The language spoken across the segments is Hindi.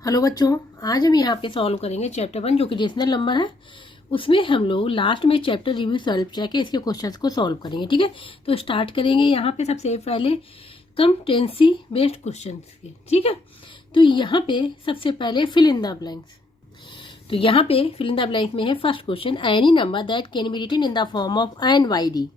हेलो बच्चों, आज हम यहाँ पे सॉल्व करेंगे चैप्टर 1 जो कि रेशनल नंबर है। उसमें हम लोग लास्ट में चैप्टर रिव्यू सेल्फ चेक है इसके क्वेश्चंस को सॉल्व करेंगे। ठीक है, तो स्टार्ट करेंगे यहाँ पे सबसे पहले कॉम्पिटेंसी बेस्ड क्वेश्चंस के। ठीक है, तो यहाँ पे सबसे पहले फिल इन द ब्लैंक्स। तो यहाँ पे फिल इन द ब्लैंक्स में है first question, any number that can be written in the form of N Y D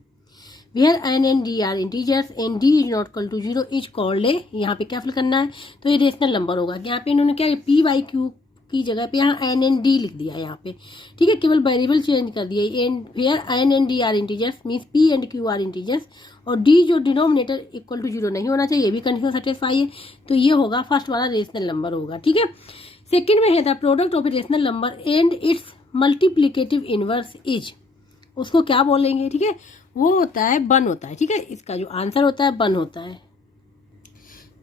where N and D are integers and D is not equal to 0 is called A. यहाँ पे क्या फिल करना है, तो ये रेशनल नंबर होगा। यहाँ पे इन्होंने क्या पी वाई क्यू की जगह पे यहाँ एन एंड डी लिख दिया है यहाँ पे। ठीक है, केवल वेरिएबल चेंज कर दिया। And where N and D are integers means P and Q are integers और डी जो डिनोमिनेटर इक्वल टू 0 नहीं होना चाहिए, ये भी कंडीशन सेटिस्फाई है। तो ये होगा फर्स्ट वाला रेशनल नंबर होगा। ठीक है, सेकेंड में है the product of A rational number and it's multiplicative inverse is, उसको क्या बोलेंगे। ठीक है, वो होता है वन होता है। ठीक है, इसका जो आंसर होता है वन होता है।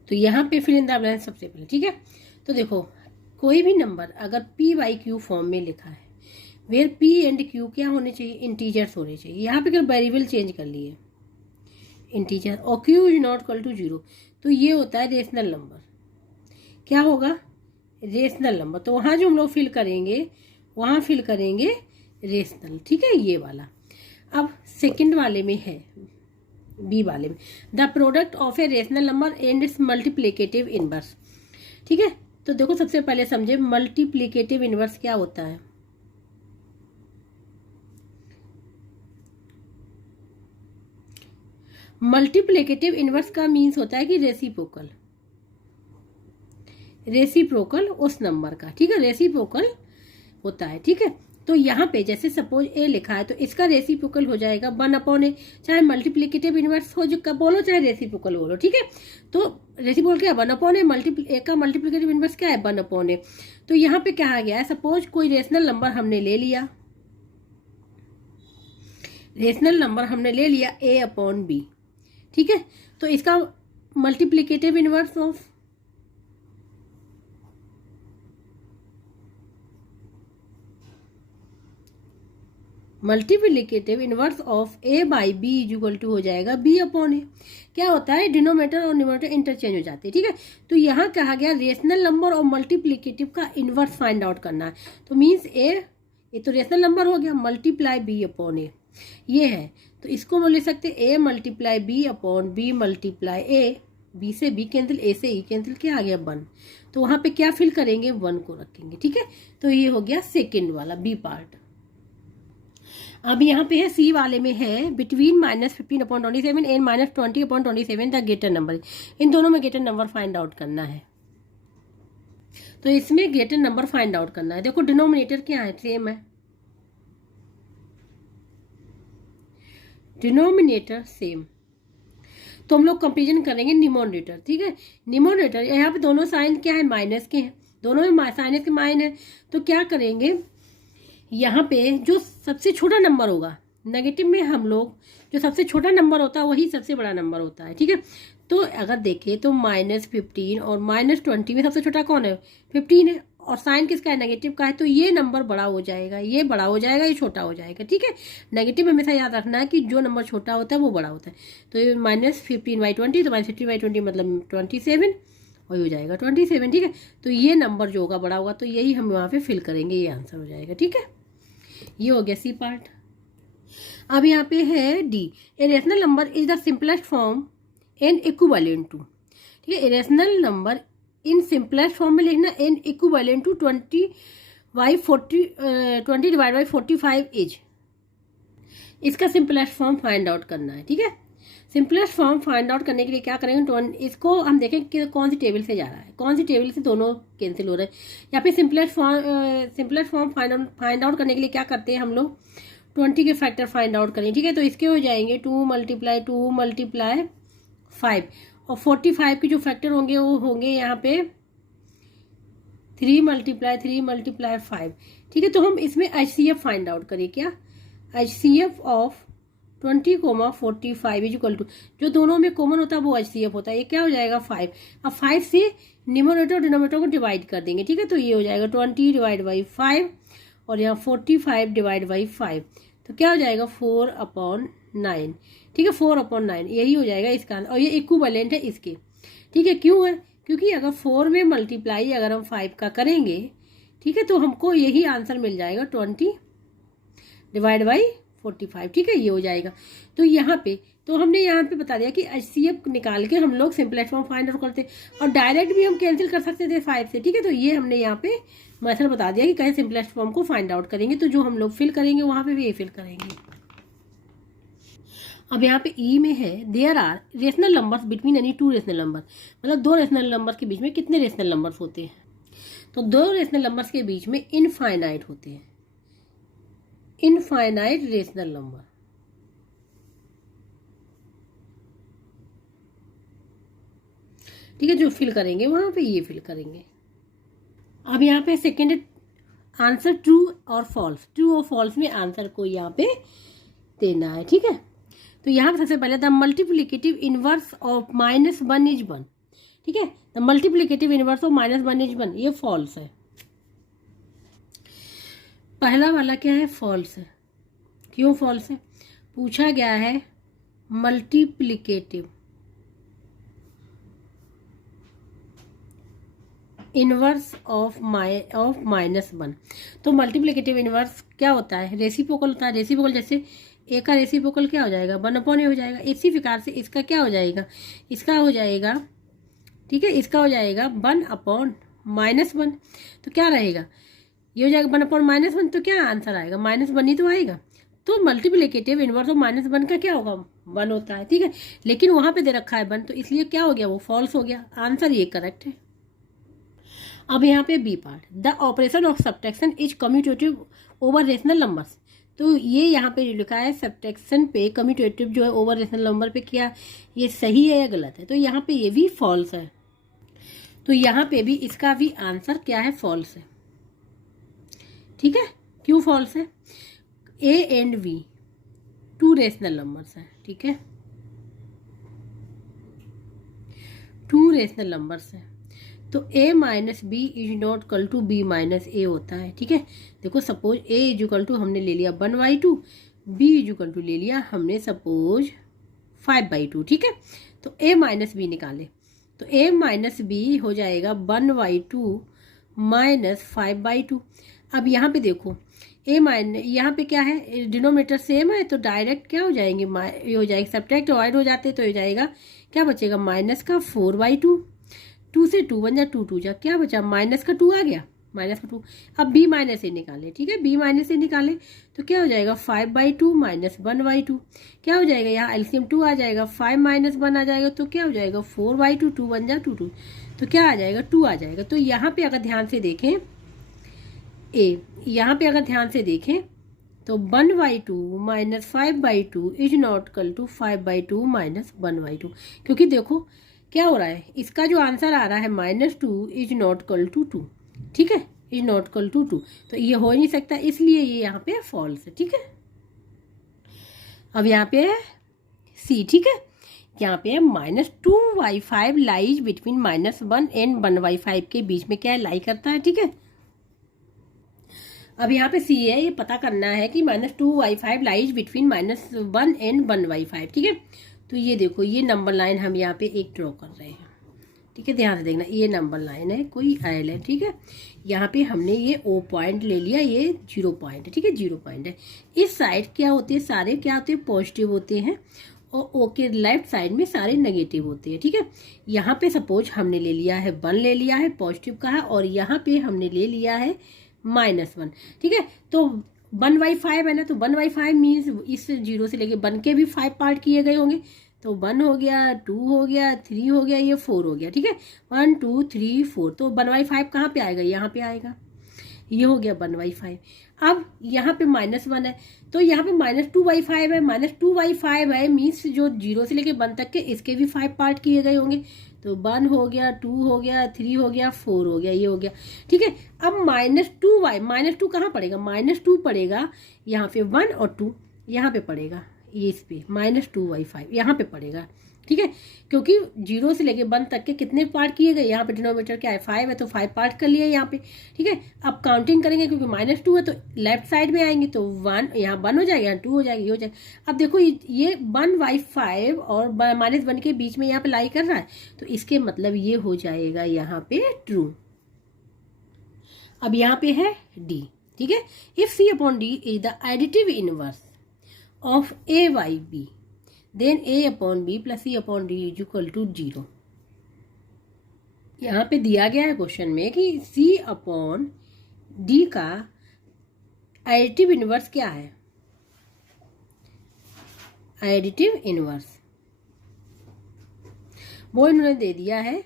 तो यहाँ पे फिल इन द ब्लैंक सबसे पहले। ठीक है, तो देखो कोई भी नंबर अगर पी वाई क्यू फॉर्म में लिखा है, वेयर पी एंड क्यू क्या होने चाहिए, इंटीजर्स होने चाहिए। यहाँ पे अगर वेरिएबल चेंज कर लिए इंटीजर और Q is not equal to 0, तो ये होता है रेशनल नंबर। क्या होगा, रेशनल नंबर। तो वहाँ जो हम लोग फिल करेंगे वहाँ फिल करेंगे रेशनल। ठीक है, ये वाला। अब सेकंड वाले में है, बी वाले में, the product of A rational number and it's multiplicative inverse. ठीक है, तो देखो सबसे पहले समझे मल्टीप्लिकेटिव इनवर्स क्या होता है। मल्टीप्लिकेटिव इनवर्स का मीन्स होता है कि रेसिप्रोकल, रेसिप्रोकल उस नंबर का। ठीक है, रेसिप्रोकल होता है। ठीक है, तो यहाँ पे जैसे सपोज ए लिखा है तो इसका रेसिप्रोकल हो जाएगा 1/a, चाहे मल्टीप्लिकेटिव इनवर्स हो जो बोलो चाहे रेसिप्रोकल बोलो। ठीक है, तो रेसिप्रोकल क्या है 1/a, ए का मल्टीप्लिकेटिव इनवर्स क्या है 1/a। तो यहाँ पे क्या आ गया है, सपोज कोई रेशनल नंबर हमने ले लिया, रेशनल नंबर हमने ले लिया a/b। ठीक है, तो इसका multiplicative inverse of multiplicative inverse of A by B is equal to हो जाएगा b/a। क्या होता है, डिनोमिनेटर और न्यूमरेटर इंटरचेंज हो जाते हैं। ठीक है, तो यहाँ कहा गया रेशनल नंबर और मल्टीप्लिकेटिव का इनवर्स फाइंड आउट करना है। तो मीन्स ये तो रेशनल नंबर हो गया, मल्टीप्लाई b/a ये है। तो इसको हम ले सकते हैं a multiply b/b multiply a, b से b कैंसिल, a से e कैंसिल, क्या आ गया 1। तो वहाँ पे क्या फिल करेंगे, 1 को रखेंगे। ठीक है, तो ये हो गया सेकेंड वाला बी पार्ट। अब यहाँ पे है सी वाले में है between -15/27 and -20/27 the greater number. इन दोनों में ग्रेटर नंबर फाइंड आउट करना है। तो इसमें ग्रेटर नंबर फाइंड आउट करना है। देखो डिनोमिनेटर क्या है, सेम है, डिनोमिनेटर सेम। तो हम लोग कंपेरिजन करेंगे न्यूमरेटर। ठीक है, न्यूमरेटर यहाँ पे दोनों साइन क्या है, माइनस के हैं, दोनों में साइन के माइन है। तो क्या करेंगे, यहाँ पे जो सबसे छोटा नंबर होगा नेगेटिव में, हम लोग जो सबसे छोटा नंबर होता है वही सबसे बड़ा नंबर होता है। ठीक है, तो अगर देखें तो -15 और -20 में सबसे छोटा कौन है, 15 है, और साइन किसका है, नेगेटिव का है। तो ये नंबर बड़ा हो जाएगा, ये बड़ा हो जाएगा, ये छोटा हो जाएगा। ठीक है, नेगेटिव हमेशा याद रखना है कि जो नंबर छोटा होता है वो बड़ा होता है। तो ये -15/20, तो -15/20 मतलब 27 और हो जाएगा 27। ठीक है, तो ये नंबर जो होगा बड़ा होगा, तो यही हम वहाँ पे फिल करेंगे, ये आंसर हो जाएगा। ठीक है, ये हो गया सी पार्ट। अब यहाँ पे है D, a rational number is the simplest form and equivalent to. ठीक है, a rational number in simplest form में लिखना एंड इक्विवेलेंट टू 20/45 इज, इसका सिंपलेस्ट फॉर्म फाइंड आउट करना है। ठीक है, सिंपलेस्ट फॉर्म फाइंड आउट करने के लिए क्या करेंगे, इसको हम देखें कि कौन सी टेबल से जा रहा है, कौन सी टेबल से दोनों कैंसिल हो रहे हैं। या फिर सिंपलेस्ट फॉर्म फाइंड आउट करने के लिए क्या करते हैं हम लोग, 20 के फैक्टर फाइंड आउट करें। ठीक है, तो इसके हो जाएंगे 2 × 5 और 45 के जो फैक्टर होंगे वो होंगे यहाँ पे 3 × 5। ठीक है, तो हम इसमें HCF फाइंड आउट करें। क्या, HCF of 20,45 is equal to, जो दोनों में कॉमन होता है वो HCF होता है। ये क्या हो जाएगा 5। अब 5 से न्यूमरेटर और डिनोमिनेटर को डिवाइड कर देंगे। ठीक है, तो ये हो जाएगा 20/5 और यहाँ 45/5। तो क्या हो जाएगा 4/9। ठीक है, 4/9 यही हो जाएगा इसका, और ये इक्विवेलेंट है इसके। ठीक है, क्यों है, क्योंकि अगर 4 में मल्टीप्लाई अगर हम 5 का करेंगे, ठीक है, तो हमको यही आंसर मिल जाएगा 20 डिवाइड बाई 45, ठीक है, ये हो जाएगा। तो यहाँ पे तो हमने यहाँ पे बता दिया कि HCF निकाल के हम लोग सिंपलेस्ट फॉर्म फाइंड आउट करते और डायरेक्ट भी हम कैंसिल कर सकते थे 5 से, ठीक है। तो ये हमने यहाँ पे मेथड बता दिया कि कैसे सिंपलेस्ट फॉर्म को फाइंड आउट करेंगे। तो जो हम लोग फिल करेंगे वहाँ पे भी ये फिल करेंगे। अब यहाँ पे ई में है there are rational numbers between any two rational number, मतलब दो रेशनल नंबर्स के बीच में कितने रेशनल नंबर्स होते हैं। तो दो रेशनल नंबर्स के बीच में इनफाइनाइट होते हैं, इनफाइनाइट रेशनल नंबर। ठीक है, जो फिल करेंगे वहां पे ये फिल करेंगे। अब यहाँ पे सेकेंड आंसर ट्रू और फॉल्स, ट्रू और फॉल्स में आंसर को यहाँ पे देना है, ठीक है। तो यहाँ पे सबसे पहले the multiplicative inverse of -1 is 1, ठीक है। The multiplicative inverse of -1 is 1, ये फॉल्स है। पहला वाला क्या है, फॉल्स है। क्यों फॉल्स है, पूछा गया है मल्टीप्लिकेटिव इनवर्स ऑफ -1। तो मल्टीप्लिकेटिव इनवर्स क्या होता है, रेसिप्रोकल होता है। रेसिप्रोकल जैसे ए का रेसिप्रोकल क्या हो जाएगा, 1/a हो जाएगा। इसी प्रकार से इसका क्या हो जाएगा, इसका हो जाएगा, ठीक है, इसका हो जाएगा 1/-1। तो क्या रहेगा, ये हो जाएगा 1/-1। तो क्या आंसर आएगा, -1 ही तो आएगा। तो मल्टीप्लिकेटिव इनवर्स ऑफ -1 का क्या होगा, 1 होता है, ठीक है। लेकिन वहां पे दे रखा है 1, तो इसलिए क्या हो गया, वो फॉल्स हो गया। आंसर ये करेक्ट है। अब यहाँ पे B part, the operation of subtraction is commutative over rational numbers. तो ये यहाँ पे जो लिखा है सब्ट्रैक्शन पे कम्यूटेटिव जो है ओवर रेशनल नंबर पे, क्या ये सही है या गलत है। तो यहाँ पे ये भी फॉल्स है। तो यहाँ पे भी इसका भी आंसर क्या है, फॉल्स है, ठीक है। क्यों फॉल्स है, A and B 2 rational numbers है, ठीक है, 2 रेशनल नंबर्स है। तो a minus B is not equal to B minus A होता है, ठीक है। देखो suppose a is equal to हमने ले लिया 1/2, b इज इक्वल टू ले लिया हमने सपोज 5/2, ठीक है। तो a माइनस बी निकाले, तो a माइनस बी हो जाएगा 1/2 माइनस 5/2। अब यहाँ पे देखो यहाँ पे क्या है, डिनोमिनेटर सेम है, तो डायरेक्ट क्या हो जाएंगे, ये हो जाएगा सब्ट्रैक्ट डिवाइड हो जाते, तो हो जाएगा क्या बचेगा, माइनस का 4/2। 2 से 2 बन जा, 2 2 जा, क्या बचा, माइनस का 2 आ गया, माइनस का 2। अब b माइनस ए निकाले, ठीक है, b माइनस ए निकाले तो क्या हो जाएगा 5/2 माइनस 1/2। क्या हो जाएगा, यहाँ एलसीएम 2 आ जाएगा, 5 माइनस 1 आ जाएगा, तो क्या हो जाएगा 4/2, 2 बन जा 2 2, तो क्या आ जाएगा 2 आ जाएगा। तो यहाँ पे अगर ध्यान से देखें यहाँ पे अगर ध्यान से देखें तो 1/2 minus 5/2 is not equal to 5/2 minus 1/2। क्योंकि देखो क्या हो रहा है, इसका जो आंसर आ रहा है -2 इज नॉट इक्वल टू 2, ठीक है, इज नॉट इक्वल टू 2, तो ये हो ही नहीं सकता, इसलिए ये यहाँ पे फॉल्स है, ठीक है। अब यहाँ पे है सी, ठीक है, यहाँ पे है -2/5 लाइज बिटवीन -1 एंड 1/5 के बीच में क्या लाई करता है, ठीक है। अब यहाँ पे सी है, ये पता करना है कि -2/5 लाइज बिटवीन -1 एंड 1/5, ठीक है। तो ये देखो, ये नंबर लाइन हम यहाँ पे एक ड्रॉ कर रहे हैं, ठीक है, ध्यान से देखना, ये नंबर लाइन है, कोई एल है, ठीक है। यहाँ पे हमने ये ओ पॉइंट ले लिया, ये 0 पॉइंट है, ठीक है, 0 पॉइंट है। इस साइड क्या होते हैं, सारे क्या होते हैं, पॉजिटिव होते हैं, और ओ के लेफ्ट साइड में सारे नेगेटिव होते हैं, ठीक है। यहाँ पे सपोज हमने ले लिया है 1 ले लिया है, पॉजिटिव का है, और यहाँ पे हमने ले लिया है -1, ठीक है। तो 1/5 है ना, तो 1/5 मीन्स इस 0 से लेके 1 के भी 5 पार्ट किए गए होंगे, तो 1 हो गया, 2 हो गया, 3 हो गया, ये 4 हो गया, ठीक है, 1 2 3 4। तो 1/5 कहाँ पे आएगा, यहाँ पे आएगा, ये हो गया 1/5। अब यहाँ पे -1 है, तो यहाँ पे -2/5 है, -2/5 है मीन्स जो 0 से लेके 1 तक के इसके भी 5 पार्ट किए गए होंगे, तो 1 हो गया, 2 हो गया, 3 हो गया, 4 हो गया, ये हो गया, ठीक है। अब -2 कहाँ पड़ेगा, -2 पड़ेगा यहाँ पे 1 और 2 यहाँ पे पड़ेगा, ये इस पे -2/5 यहाँ पे पड़ेगा, ठीक है, क्योंकि 0 से लेके 1 तक के कितने पार्ट किए गए, यहाँ पे डिनोमिनेटर क्या है 5 है, तो 5 पार्ट कर लिए यहाँ पे। ठीक है, अब काउंटिंग करेंगे क्योंकि -2 है तो लेफ्ट साइड में आएंगे तो 1 यहाँ 1 हो जाएगा, यहाँ 2 हो जाएगा, ये हो जाएगा। अब देखो ये 1/5 और -1 के बीच में यहाँ पे लाई कर रहा है, तो इसके मतलब ये हो जाएगा यहाँ पे ट्रू। अब यहाँ पे है डी। ठीक है, if C/D is the additive inverse of A/B then A/B plus C/D is equal to 0। यहाँ पे दिया गया है क्वेश्चन में कि C/D का एडिटिव इनवर्स क्या है। एडिटिव इनवर्स वो इन्होंने दे दिया है,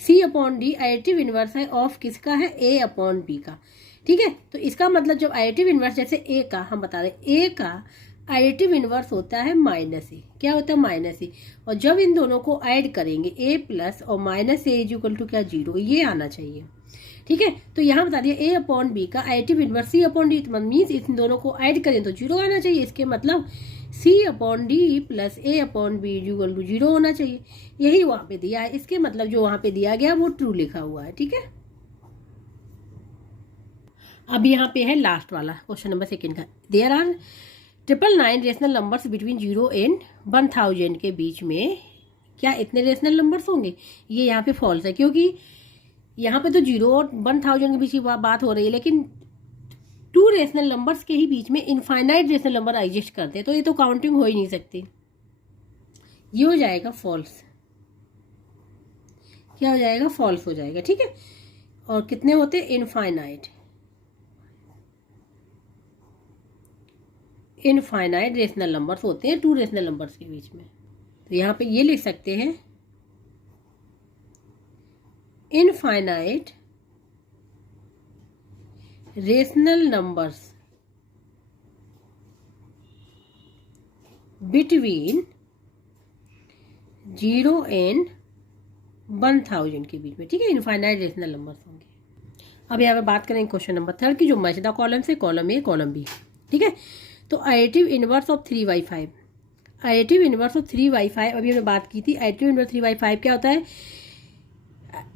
C/D एडिटिव इनवर्स है ऑफ किसका है, A/B का। ठीक है, तो इसका मतलब जब एडिटिव इनवर्स, जैसे A का हम बता रहे A का एडिटिव इनवर्स होता है -A। क्या होता है -A, और जब इन दोनों को ऐड करेंगे A प्लस और -A इज इक्वल टू क्या 0, ये आना चाहिए। ठीक है, तो यहाँ बता दिया A/B का additive inverse C/D means in दोनों को ऐड करें तो 0 आना चाहिए। इसके मतलब C/D plus A/B is equal to 0 होना चाहिए। यही वहां पे दिया है, इसके मतलब जो वहां पे दिया गया वो ट्रू लिखा हुआ है। ठीक है, अब यहाँ पे है लास्ट वाला क्वेश्चन नंबर 2 का। There are 999 rational numbers between 0 and 1000 के बीच में क्या इतने रेशनल नंबर्स होंगे। ये यहाँ पे फॉल्स है, क्योंकि यहाँ पे तो 0 और 1000 के बीच की बात हो रही है, लेकिन 2 रेशनल नंबर्स के ही बीच में इनफाइनाइट रेशनल नंबर एग्जिस्ट करते हैं, तो ये तो काउंटिंग हो ही नहीं सकती। ये हो जाएगा फॉल्स। क्या हो जाएगा, फॉल्स हो जाएगा। ठीक है, और कितने होते हैं, इनफाइनाइट रेशनल नंबर्स होते हैं 2 रेशनल नंबर्स के बीच में। तो यहाँ पे ये लिख सकते हैं infinite rational numbers between 0 and 1000 के बीच में। ठीक है, इनफाइनाइट रेशनल नंबर्स होंगे। अब यहाँ पे बात करेंगे क्वेश्चन नंबर 3 की, जो मैच द कॉलम से कॉलम ए कॉलम बी। ठीक है, तो additive inverse of 3/5, additive inverse of 3/5 अभी हमने बात की थी। एडिटिव इनवर्स 3/5 क्या होता है,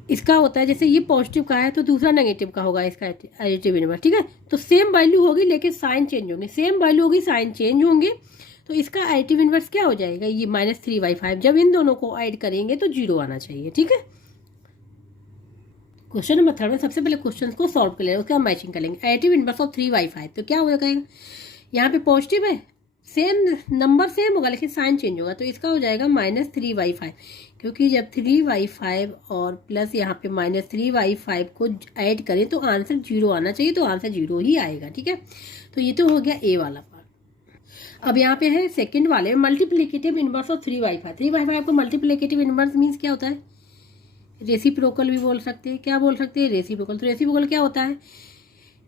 इसका होता है जैसे ये पॉजिटिव का है तो दूसरा नेगेटिव का होगा इसका एडिटिव इनवर्स। ठीक है, तो सेम वैल्यू होगी लेकिन साइन चेंज होंगे, सेम वैल्यू होगी साइन चेंज होंगे, तो इसका एडिटिव इनवर्स क्या हो जाएगा, ये -3/5। जब इन दोनों को ऐड करेंगे तो 0 आना चाहिए। ठीक है, क्वेश्चन नंबर 3 में सबसे पहले क्वेश्चन को सॉल्व कर लेंगे, उसके बाद मैचिंग कर लेंगे। एडिटिव इनवर्स ऑफ 3/5 तो क्या हो जाएगा, यहाँ पे पॉजिटिव है, सेम नंबर सेम होगा लेकिन साइन चेंज होगा, तो इसका हो जाएगा -3/5, क्योंकि जब 3/5 और प्लस यहाँ पे -3/5 को ऐड करें तो आंसर 0 आना चाहिए, तो आंसर 0 ही आएगा। ठीक है, तो ये तो हो गया ए वाला पार्ट। अब यहाँ पे है सेकंड वाले मल्टीप्लिकेटिव इनवर्स ऑफ 3/5। 3/5 को मल्टीप्लिकेटिव इनवर्स मीन्स क्या होता है, रेसिप्रोकल भी बोल सकते हैं। क्या बोल सकते हैं, रेसिप्रोकल। तो रेसिप्रोकल क्या होता है,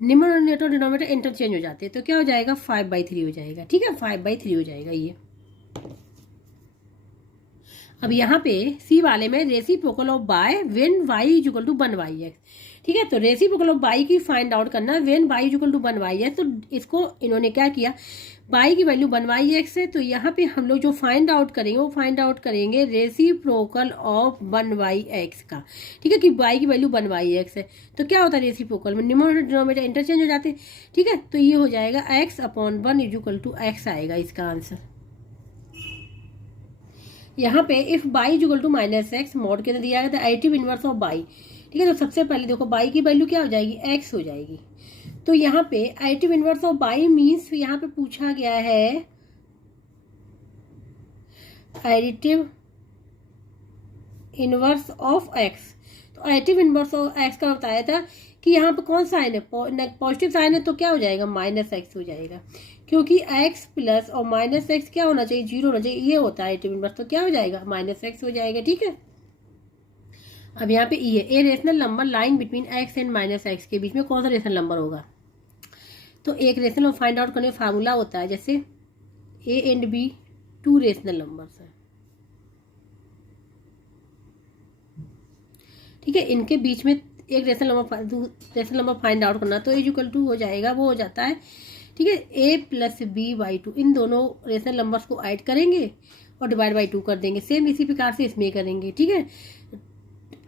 न्यूमरेटर और डिनोमिनेटर इंटरचेंज हो जाते हैं, तो क्या हो जाएगा 5/3 हो जाएगा। ठीक है, 5/3 हो जाएगा ये। अब यहाँ पे सी वाले में reciprocal of by when y is equal to 1y(x). ठीक है, तो रेसिप्रोकल ऑफ y की फाइंड आउट करना when y is equal to 1y(x), तो इसको इन्होंने क्या किया, y की वैल्यू 1y(x) है, तो यहाँ पे हम लोग जो फाइंड आउट करेंगे वो फाइंड आउट करेंगे रेसिप्रोकल ऑफ 1y(x) का। ठीक है, कि y की वैल्यू 1y(x) है, तो क्या होता है रेसिप्रोकल में न्यूमरेटर डिनोमिनेटर इंटरचेंज हो जाते हैं। ठीक है, तो ये हो जाएगा x/1 is equal to x आएगा इसका आंसर। यहाँ पे if y is equal to -x mod के अंदर दिया गया था एडिटिव इनवर्स ऑफ y। ठीक है, तो सबसे पहले देखो y की वैल्यू क्या हो जाएगी, x हो जाएगी। तो यहाँ पे additive inverse of y means यहाँ पे पूछा गया है एडिटिव इनवर्स ऑफ x। तो एडिटिव इनवर्स ऑफ x का बताया था कि यहाँ पे कौन सा साइन है, पॉजिटिव साइन है, तो क्या हो जाएगा -x हो जाएगा, क्योंकि x प्लस और -x क्या होना चाहिए, 0 होना चाहिए, ये होता है एडिटिव इनवर्स, तो क्या हो जाएगा -x हो जाएगा। ठीक है, अब यहाँ पे ये ए rational number line between x and -x के बीच में कौन सा रेशनल नंबर होगा, तो एक रेशनल फाइंड आउट करने का फार्मूला होता है, जैसे a and b 2 rational numbers है। ठीक है, इनके बीच में एक रेशनल नंबर फाइंड आउट करना, तो a इक्वल टू हो जाएगा, वो हो जाता है। ठीक है, a प्लस b/2, इन दोनों रेशनल नंबर्स को ऐड करेंगे और डिवाइड बाई 2 कर देंगे। सेम इसी प्रकार से इसमें करेंगे, ठीक है।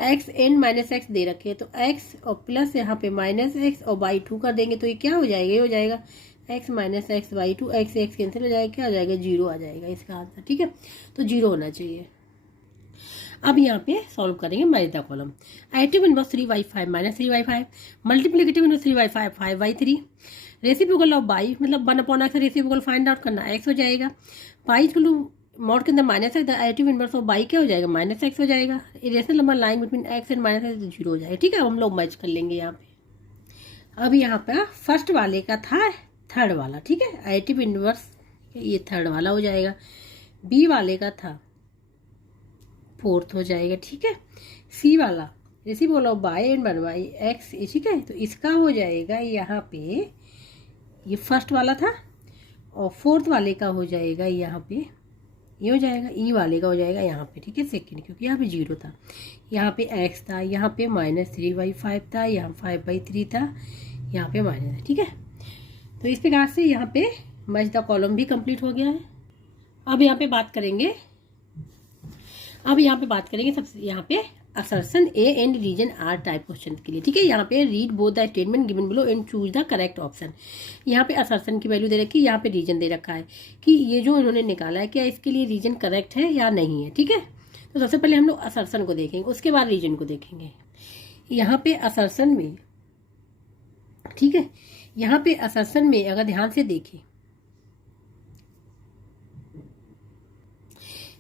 एक्स एन माइनस एक्स दे रखे हैं तो एक्स और प्लस यहाँ पे माइनस एक्स और बाई 2 कर देंगे तो ये क्या हो जाएगा, ये हो जाएगा x minus x by 2, x x cancel हो जाएगा, क्या हो जाएगा 0 आ जाएगा इसका आंसर, ठीक है। तो 0 होना चाहिए। अब यहाँ पे सॉल्व करेंगे match the column. Additive inverse 3/5 minus 3/5, multiplicative inverse 3/5 5/3, reciprocal of by मतलब 1/x रेसिप्रोकल फाइंड आउट करना, x हो जाएगा। पाई इक्वल टू मॉड के अंदर minus x, the additive inverse of by क्या हो जाएगा माइनस एक्स हो जाएगा। Irrational number line between x and minus x 0 हो जाएगा, ठीक है। हम लोग मैच कर लेंगे यहाँ पे। अब यहाँ पे फर्स्ट वाले का था थर्ड वाला, ठीक है। एडिटिव इनवर्स ये थर्ड वाला हो जाएगा, बी वाले का था फोर्थ हो जाएगा, ठीक है। सी वाला reciprocal of by and 1/x, ठीक है। तो इसका हो जाएगा यहाँ पे, ये फर्स्ट वाला था और फोर्थ वाले का हो जाएगा यहाँ पे, ये हो जाएगा ई वाले का हो जाएगा यहाँ पे, ठीक है सेकेंड, क्योंकि यहाँ पे 0 था, यहाँ पे x था, यहाँ पे -3/5 था, यहाँ 5/3 था, यहाँ पे माइनस है, ठीक है। तो इस प्रकार से यहाँ पे मैच द कॉलम भी कंप्लीट हो गया है। अब यहाँ पे बात करेंगे सबसे यहाँ पे assertion A and reason R type question के लिए, ठीक है। यहाँ पे read both the statement given below and choose the correct option. यहाँ पे असर्शन की वैल्यू दे रखी है, यहाँ पे रीजन दे रखा है कि ये जो इन्होंने निकाला है क्या इसके लिए रीजन करेक्ट है या नहीं है, ठीक है। तो सबसे पहले हम लोग असर्शन को देखेंगे, उसके बाद रीजन को देखेंगे। यहाँ पे असर्शन में, ठीक है, यहाँ पे असर्शन में अगर ध्यान से देखें,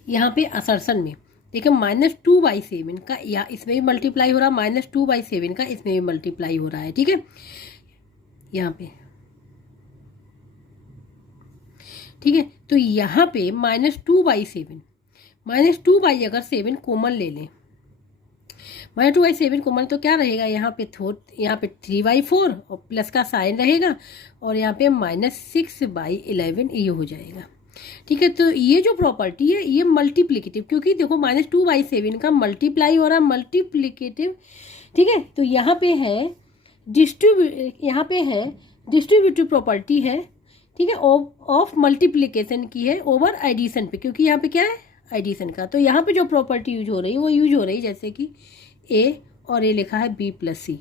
यहाँ पे असर्शन में देखिए -2/7 का या इसमें भी मल्टीप्लाई हो रहा है, -2/7 का इसमें भी मल्टीप्लाई हो रहा है, ठीक है। यहाँ पे ठीक है, तो यहाँ पे -2/7 अगर 7 कॉमन ले लें, -2/7 कॉमन तो क्या रहेगा यहाँ पे 3/4 और प्लस का साइन रहेगा और यहाँ पे -6/11 ये हो जाएगा, ठीक है। तो ये जो प्रॉपर्टी है ये मल्टीप्लिकेटिव, क्योंकि देखो -2/7 का मल्टीप्लाई हो रहा है मल्टीप्लिकेटिव, ठीक है। तो यहाँ पे है डिस्ट्रीब्यूटिव प्रॉपर्टी है, ठीक है, ऑफ मल्टीप्लिकेशन की है ओवर एडिशन पे, क्योंकि यहाँ पे क्या है एडिशन का। तो यहाँ पे जो प्रॉपर्टी यूज हो रही है वो यूज हो रही है जैसे कि ए और ए लिखा है बी प्लस सी,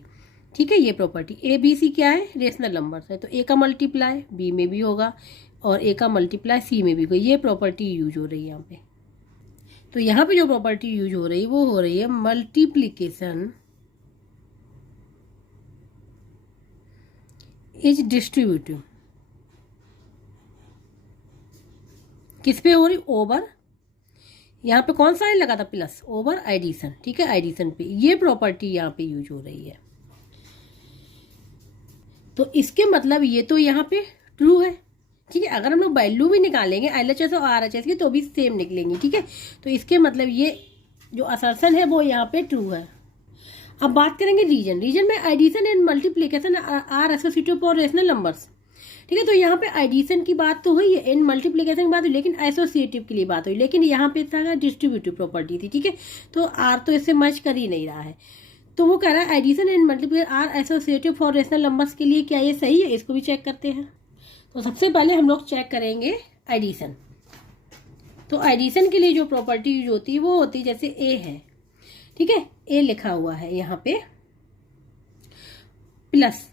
ठीक है। ये प्रॉपर्टी ए बी सी क्या है रेशनल नंबर्स है, तो ए का मल्टीप्लाई बी में भी होगा और ए का मल्टीप्लाई सी में भी होगा, ये प्रॉपर्टी यूज हो रही है यहाँ पे। तो यहाँ पे जो प्रॉपर्टी यूज हो रही है वो हो रही है मल्टीप्लिकेशन इज डिस्ट्रीब्यूटिव, किस पे हो रही ओवर, यहाँ पे कौन सा लगा था प्लस, ओवर एडिशन, ठीक है, एडिशन पे ये प्रॉपर्टी यहाँ पे यूज हो रही है। तो इसके मतलब ये तो यहाँ पे ट्रू है, ठीक है। अगर हम लोग वैल्यू भी निकालेंगे LHS और RHS की तो भी सेम निकलेंगी, ठीक है। तो इसके मतलब ये जो असर्शन है वो यहाँ पे ट्रू है। अब बात करेंगे रीजन में addition and multiplication are associative for rational numbers, ठीक है। तो यहाँ पे एडिशन की बात तो हुई है, एंड मल्टीप्लिकेशन की बात हुई, लेकिन एसोसिएटिव के लिए बात हुई, लेकिन यहाँ पे था डिस्ट्रीब्यूटिव प्रॉपर्टी थी, ठीक है। तो आर तो इससे मैच कर ही नहीं रहा है, तो वो कह रहा है addition and multiplication are associative for rational numbers के लिए, क्या ये सही है, इसको भी चेक करते हैं। तो सबसे पहले हम लोग चेक करेंगे एडिशन। तो एडिशन के लिए जो प्रॉपर्टी यूज होती है वो होती है जैसे ए है, ठीक है, ए लिखा हुआ है यहाँ पे प्लस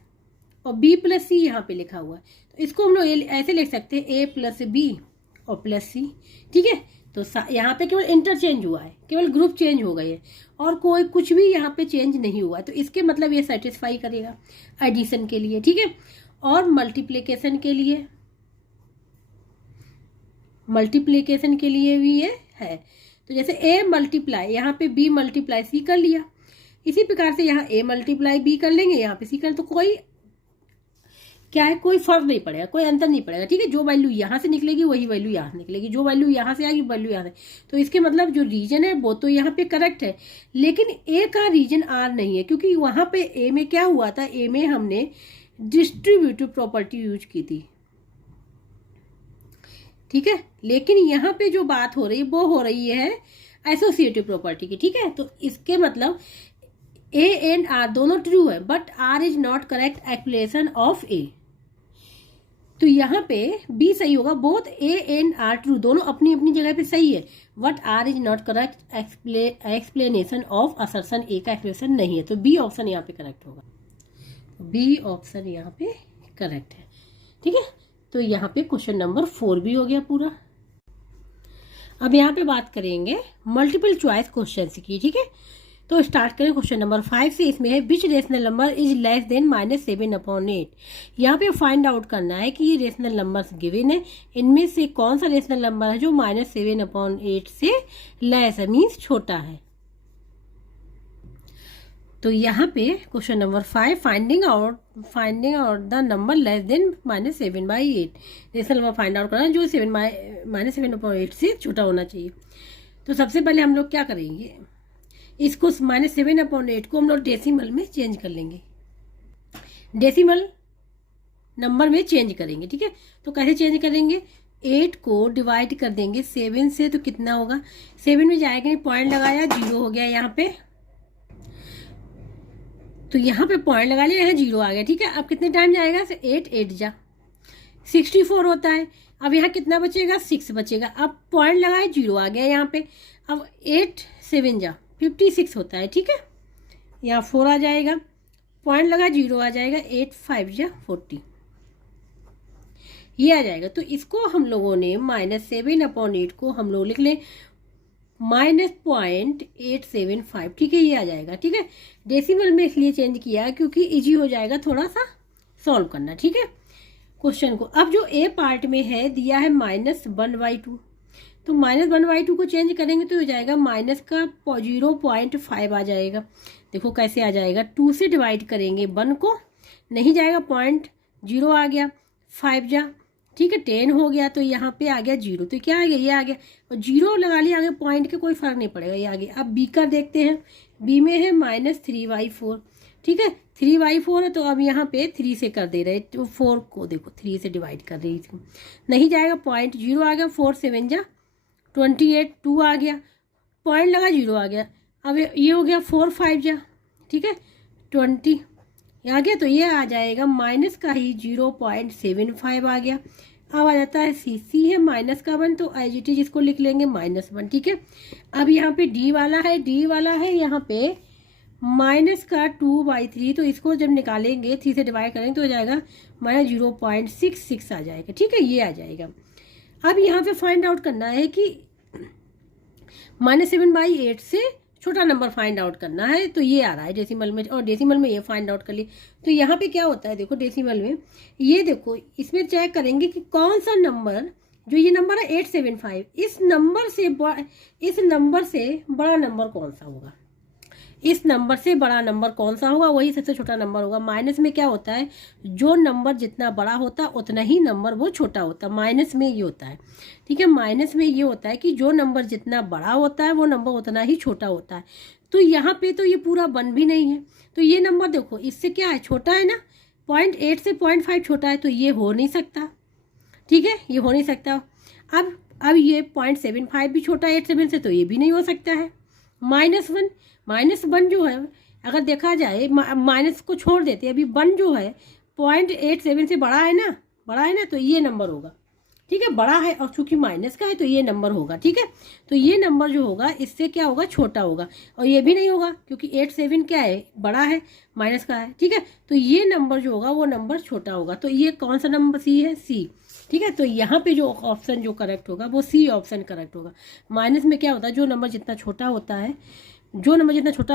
और बी प्लस सी यहाँ पे लिखा हुआ है, तो इसको हम लोग ऐसे लिख सकते हैं ए प्लस बी और प्लस सी, ठीक है। तो यहाँ पे केवल इंटरचेंज हुआ है, केवल ग्रुप चेंज हो गए है और कोई कुछ भी यहाँ पे चेंज नहीं हुआ है, तो इसके मतलब ये सेटिस्फाई करेगा एडिशन के लिए, ठीक है। और मल्टीप्लिकेशन के लिए भी ये है, तो जैसे ए मल्टीप्लाई यहाँ पे बी मल्टीप्लाई सी कर लिया, इसी प्रकार से यहाँ ए मल्टीप्लाई बी कर लेंगे, यहाँ पे सी कर, तो कोई क्या है, कोई फर्क नहीं पड़ेगा, कोई अंतर नहीं पड़ेगा, ठीक है। जो वैल्यू यहाँ से निकलेगी वही वैल्यू यहाँ से निकलेगी, जो वैल्यू यहाँ से आएगी वैल्यू यहाँ से। तो इसके मतलब जो रीजन है वो तो यहाँ पे करेक्ट है, लेकिन ए का रीजन आर नहीं है, क्योंकि वहाँ पे ए में क्या हुआ था, ए में हमने डिस्ट्रीब्यूटिव प्रॉपर्टी यूज की थी, ठीक है। लेकिन यहाँ पे जो बात हो रही है वो हो रही है एसोसिएटिव प्रॉपर्टी की, ठीक है। तो इसके मतलब ए एंड आर दोनों ट्रू है, but R is not correct explanation of A. तो यहाँ पे बी सही होगा, both A and R true, दोनों अपनी अपनी जगह पे सही है। But R is not correct, explanation of assertion A का एक्सप्लेनेशन नहीं है, तो बी ऑप्शन यहाँ पे करेक्ट होगा, बी ऑप्शन यहाँ पे करेक्ट है। ठीक है, तो यहाँ पे क्वेश्चन नंबर 4 भी हो गया पूरा। अब यहाँ पे बात करेंगे मल्टीपल चॉइस क्वेश्चन की। ठीक है, तो स्टार्ट करें क्वेश्चन नंबर 5 से। इसमें है which rational number is less than -7/8। यहाँ पे फाइंड आउट करना है कि ये रेशनल नंबर्स गिवन है, इनमें से कौन सा रेशनल नंबर है जो -7/8 से लेस है, मीन्स छोटा है। तो यहाँ पे question number 5, finding out the number less than -7/8। Rational number find out करना है जो -7/8 से छोटा होना चाहिए। तो सबसे पहले हम लोग क्या करेंगे, इसको -7/8 को हम लोग डेसिमल में चेंज कर लेंगे, डेसिमल नंबर में चेंज करेंगे। ठीक है, तो कैसे चेंज करेंगे, 8 को डिवाइड कर देंगे 7 से, तो कितना होगा, 7 में जाएगा नहीं, पॉइंट लगाया, 0 हो गया यहाँ पे, तो यहाँ पे पॉइंट लगा लिया, यहाँ 0 आ गया। ठीक है, अब कितने टाइम जाएगा, 8 8 जा 64 होता है। अब यहाँ कितना बचेगा, 6 बचेगा। अब पॉइंट लगाए, 0 आ गया यहाँ पे। अब 8 7 जा 56 होता है। ठीक है, यहाँ 4 आ जाएगा, पॉइंट लगा, 0 आ जाएगा, 8 5 जा 40, ये आ जाएगा। तो इसको हम लोगों ने -7/8 को हम लोग लिख लें -0.875। ठीक है, ये आ जाएगा। ठीक है, डेसिमल में इसलिए चेंज किया क्योंकि इजी हो जाएगा थोड़ा सा सॉल्व करना। ठीक है, क्वेश्चन को अब जो ए पार्ट में है दिया है -1/2, तो -1/2 को चेंज करेंगे तो हो जाएगा माइनस का 0.5 आ जाएगा। देखो कैसे आ जाएगा, 2 से डिवाइड करेंगे 1 को, नहीं जाएगा, पॉइंट 0 आ गया, 5 जा, ठीक है, 10 हो गया, तो यहाँ पे आ गया 0, तो क्या आ गया, ये आ गया, और 0 लगा लिया, आगे पॉइंट के कोई फर्क नहीं पड़ेगा, ये आ गया। अब बी का देखते हैं, बी में है -3/4। ठीक है, 3/4 है, तो अब यहाँ पे 3 से कर दे रहे, तो 4 को देखो 3 से डिवाइड कर रही थी, नहीं जाएगा, पॉइंट 0 आ गया, 4 7 जा 28, 2 आ गया, पॉइंट लगा, 0 आ गया। अब ये हो गया 4 5 जा, ठीक है, 20 आ गया, तो ये आ जाएगा माइनस का ही 0.75 आ गया। अब आ जाता है सी है माइनस का 1, तो एज इट इज इसको लिख लेंगे -1। ठीक है, अब यहाँ पे डी वाला है यहाँ पे माइनस का 2/3, तो इसको जब निकालेंगे 3 से डिवाइड करेंगे तो हो जाएगा -0.66 आ जाएगा। ठीक है, ये आ जाएगा। अब यहाँ पे फाइंड आउट करना है कि -7/8 से छोटा नंबर फाइंड आउट करना है, तो ये आ रहा है डेसिमल में, और डेसिमल में ये फाइंड आउट कर लिए। तो यहाँ पे क्या होता है, देखो डेसिमल में ये देखो, इसमें चेक करेंगे कि कौन सा नंबर, जो ये नंबर है 875, इस नंबर से बड़ा नंबर कौन सा होगा, इस नंबर से बड़ा नंबर कौन सा होगा, वही सबसे छोटा नंबर होगा। माइनस में क्या होता है, जो नंबर जितना बड़ा होता है उतना ही नंबर वो छोटा होता है, माइनस में ये होता है। ठीक है, माइनस में ये होता है कि जो नंबर जितना बड़ा होता है वो नंबर उतना ही छोटा होता है। तो यहाँ पे तो ये पूरा 1 भी नहीं है, तो ये नंबर देखो इससे क्या है, छोटा है ना, 0.8 से 0.5 छोटा है, तो ये हो नहीं सकता। ठीक है, ये हो नहीं सकता। अब ये 0.75 भी छोटा है 8 से, तो ये भी नहीं हो सकता है। -1 जो है, अगर देखा जाए माइनस को छोड़ देते, अभी 1 जो है 0.87 से बड़ा है ना, तो ये नंबर होगा। ठीक है, बड़ा है, और चूंकि माइनस का है तो ये नंबर होगा। ठीक है, तो ये नंबर जो होगा इससे क्या होगा, छोटा होगा, और ये भी नहीं होगा क्योंकि 87 क्या है, बड़ा है, माइनस का है। ठीक है, तो ये नंबर जो होगा वो नंबर छोटा होगा। तो ये कौन सा नंबर, सी है, सी। ठीक है, तो यहाँ पे जो ऑप्शन जो करेक्ट होगा वो सी ऑप्शन करेक्ट होगा। माइनस में क्या होता है, जो नंबर जितना छोटा